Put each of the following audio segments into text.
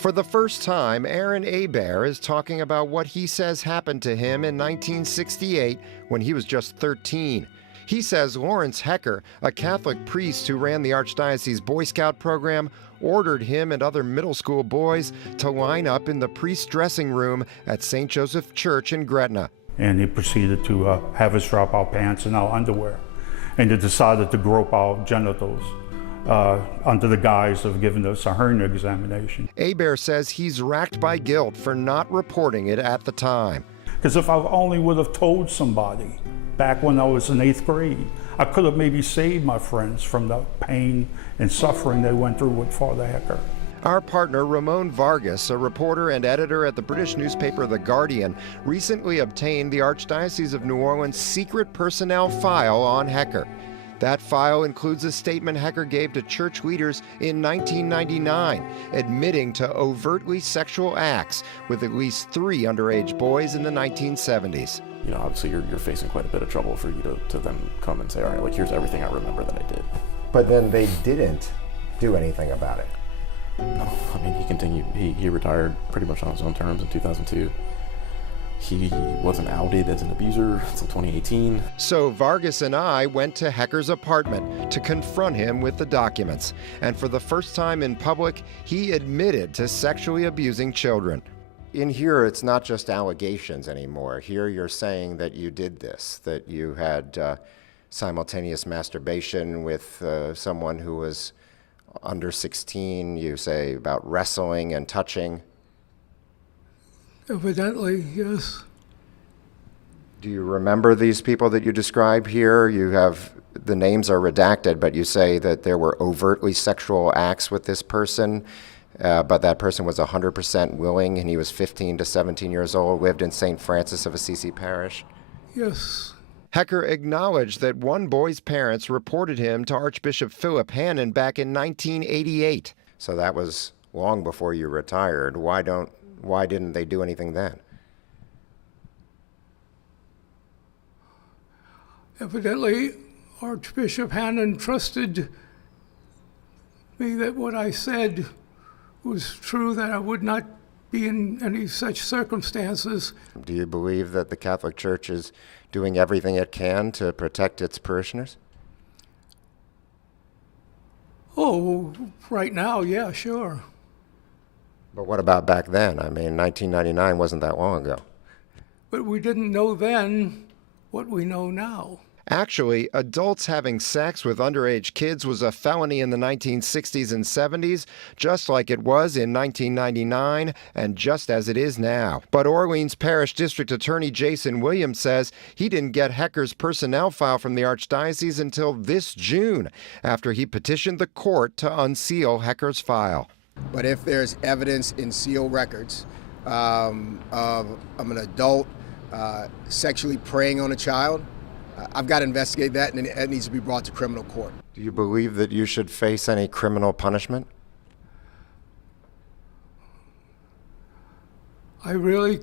For the first time, Aaron Hebert is talking about what he says happened to him in 1968 when he was just 13. He says Lawrence Hecker, a Catholic priest who ran the Archdiocese Boy Scout program, ordered him and other middle school boys to line up in the priest's dressing room at St. Joseph Church in Gretna. And he proceeded to have us drop our pants and our underwear. And they decided to grope our genitals under the guise of giving us a hernia examination. Hebert says he's racked by guilt for not reporting it at the time. Because if I only would have told somebody back when I was in 8th grade, I could have maybe saved my friends from the pain and suffering they went through with Father Hecker. Our partner, Ramon Vargas, a reporter and editor at the British newspaper The Guardian, recently obtained the Archdiocese of New Orleans' secret personnel file on Hecker. That file includes a statement Hecker gave to church leaders in 1999, admitting to overtly sexual acts with at least 3 underage boys in the 1970s. You know, obviously you're facing quite a bit of trouble for you to then come and say, all right, like, here's everything I remember that I did. But then they didn't do anything about it. No, I mean, he continued. He retired pretty much on his own terms in 2002. He wasn't outed as an abuser until 2018. So Vargas and I went to Hecker's apartment to confront him with the documents. And for the first time in public, he admitted to sexually abusing children. In here, it's not just allegations anymore. Here you're saying that you did this, that you had simultaneous masturbation with someone who was under 16. You say about wrestling and touching. Evidently, yes. Do you remember these people that you describe here? You have, the names are redacted, but you say that there were overtly sexual acts with this person, but that person was 100% willing, and he was 15 to 17 years old, lived in St. Francis of Assisi Parish? Yes. Hecker acknowledged that one boy's parents reported him to Archbishop Philip Hannon back in 1988. So that was long before you retired. Why didn't they do anything then? Evidently, Archbishop Hannon trusted me that what I said was true, that I would not be in any such circumstances. Do you believe that the Catholic Church is doing everything it can to protect its parishioners? Oh, right now, yeah, sure. But what about back then? I mean, 1999 wasn't that long ago. But we didn't know then what we know now. Actually, adults having sex with underage kids was a felony in the 1960s and 70s, just like it was in 1999 and just as it is now. But Orleans Parish District Attorney Jason Williams says he didn't get Hecker's personnel file from the Archdiocese until this June, after he petitioned the court to unseal Hecker's file. But if there's evidence in sealed records of an adult sexually preying on a child, I've got to investigate that, and it needs to be brought to criminal court. Do you believe that you should face any criminal punishment? I really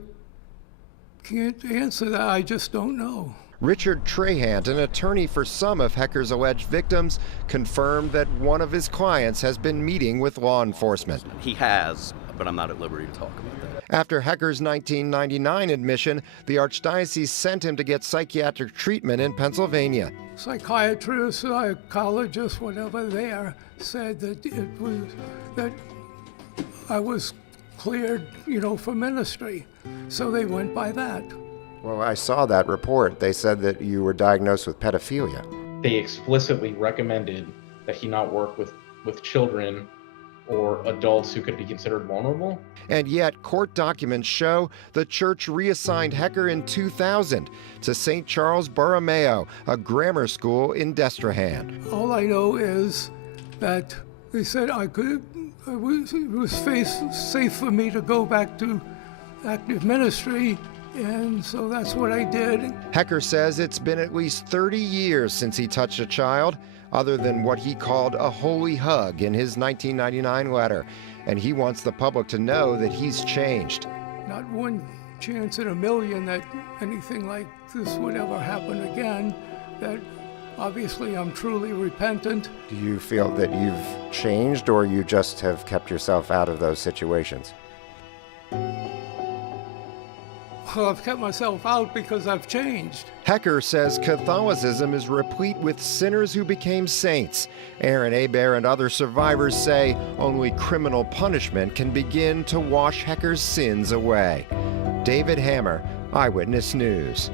can't answer that. I just don't know. Richard Trahant, an attorney for some of Hecker's alleged victims, confirmed that one of his clients has been meeting with law enforcement. He has, but I'm not at liberty to talk about that. After Hecker's 1999 admission, the Archdiocese sent him to get psychiatric treatment in Pennsylvania. Psychiatrists, psychologists, whatever there, said that I was cleared, for ministry. So they went by that. Well, I saw that report. They said that you were diagnosed with pedophilia. They explicitly recommended that he not work with children or adults who could be considered vulnerable. And yet, court documents show the church reassigned Hecker in 2000 to San Carlos Borromeo, a grammar school in Destrehan. All I know is that they said it was safe for me to go back to active ministry, and so that's what I did. Hecker says it's been at least 30 years since he touched a child, other than what he called a holy hug in his 1999 letter. And he wants the public to know that he's changed. Not one chance in a million that anything like this would ever happen again, that Obviously, I'm truly repentant. Do you feel that you've changed, or you just have kept yourself out of those situations? Well, I've kept myself out because I've changed. Hecker says Catholicism is replete with sinners who became saints. Aaron Aber and other survivors say only criminal punishment can begin to wash Hecker's sins away. David Hammer, Eyewitness News.